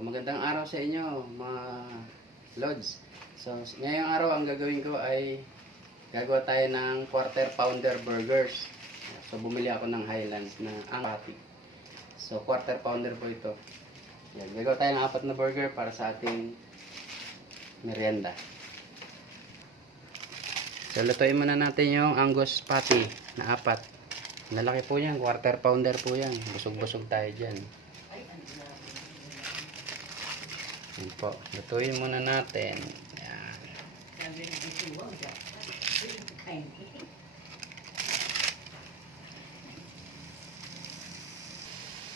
magandang araw sa inyo mga Lods. So, ngayong araw ang gagawin ko ay gagawa tayo ng quarter pounder burgers. So, bumili ako ng Highlands na ang patty. So, quarter pounder po ito. Yan, gagawa tayo ng 4 na burger para sa ating merienda. So, lutuin muna natin yung Angus patty na 4. Lalaki po yan, quarter pounder po yan. Busog-busog tayo dyan. Yan po, lutuin muna natin. Yan.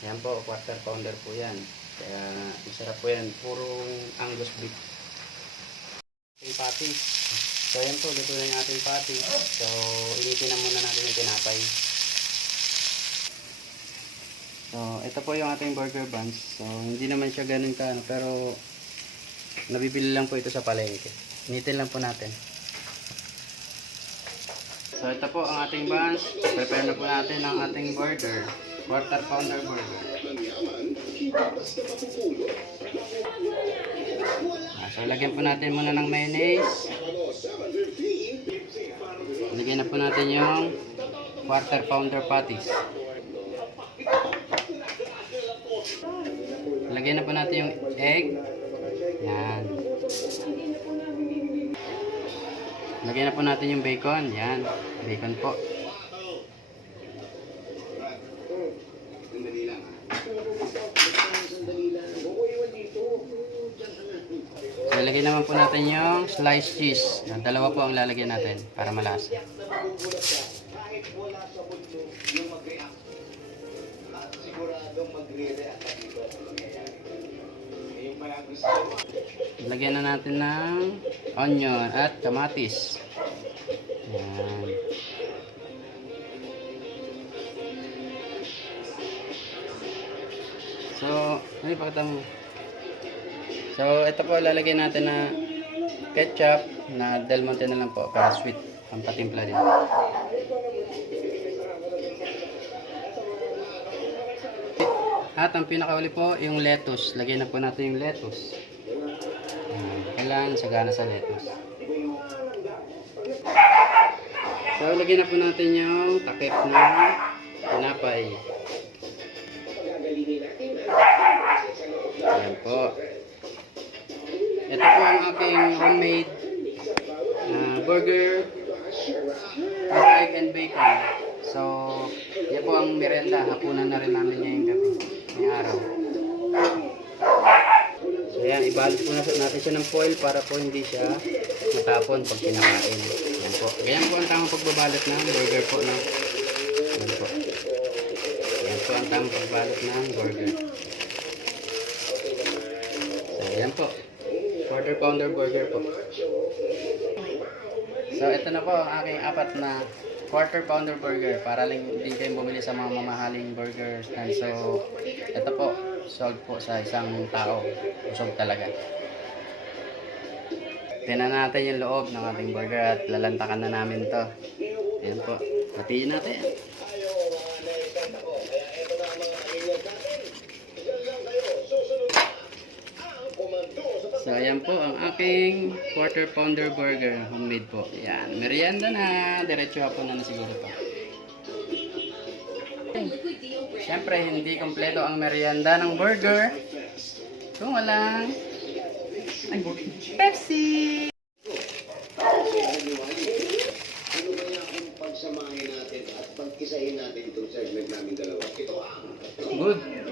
Yan po, quarter pounder po yan. Kaya masarap po yan, purong Angus beef. Ating patty. So yan po, lutuin yung ating patty. So initin na muna natin yung tinapay. So ito po yung ating burger buns. So hindi naman siya ganun ka, pero nabibili lang po ito sa palengke. Initin lang po natin. So ito po ang ating buns. Prepare na po natin ang ating burger. Quarter pounder burger. So lagyan po natin muna ng mayonnaise. Lagyan na po natin yung quarter pounder patties. Lagyan na po natin yung egg. Yan. Lagyan na po natin yung bacon. Yan. Bacon po. So, lagyan naman po natin yung sliced cheese. Dalawa po ang lalagyan natin para malasa. Lagyan na natin ng onion at kamatis. Yan. So, ano ipakita mo? So, ito po lalagyan natin na ketchup na Del Monte na lang po para sweet. Ang patimpla din. At ang pinakauli po, yung lettuce. Lagyan na po natin yung lettuce. Kailangan sagana sa lettuce. So, lagyan na po natin yung takip ng tinapay. Ayan po. Ito po ang aking homemade burger with egg and bacon. So, yan po ang merienda. Hapunan na rin namin ngayong gabi. Ngayong araw. So, yan. Ibalot po natin siya ng foil para po hindi siya matapon pag kinakain. Yan po. Ganyan po ang tamang pagbabalot ng burger po. No? Yan po. Yan po ang tamang pagbalot ng burger. So, yan po. Quarter pounder burger po. So, ito na po ang aking 4 na quarter pounder burger para lang hindi kayo bumili sa mga mamahaling burger stand. So, ito po, sold po sa isang tao. Busog talaga. Tingnan natin yung loob ng ating burger at lalantakan na namin to. Ayan po. Hatiin natin. So, ayan po ang aking quarter pounder burger. Homemade po. Ayan. Merienda na. Diretso po na siguro to. Siyempre, hindi kompleto ang merienda ng burger kung walang Pepsi! Ano kaya kung pagsamahin natin at pagkisahin natin itong segment namin dalawa? Ito ang Good.